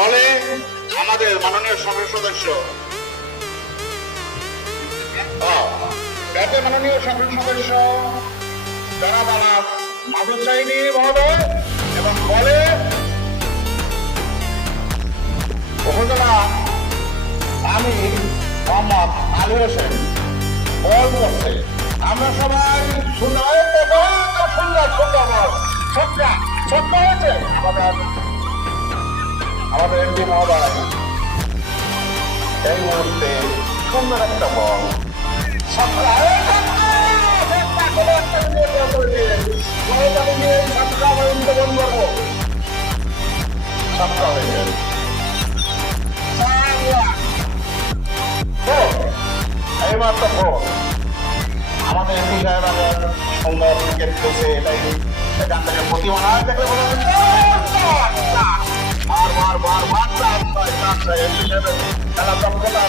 বলে আমাদের মাননীয় সংসদ সদস্য মাননীয় সংসদ সদস্য জনাব আনাস মাসুদ চাইনি মহোদয় এবং বলে উপজেলা আমি মোহাম্মদ আলী হোসেন বল করছে আমরা সবাই সুন্দর সুন্দর সুন্দর বল ছোট্ট হয়েছে আমাদের এমপি মহোদয় এই মুহূর্তে সুন্দর একটা বল এইবার তো আমাদের এমপি সাহেব আগে সুন্দর ক্রিকেট খেলছে এখান থেকে প্রতিমা দেখলে বার বার বার বার খেলা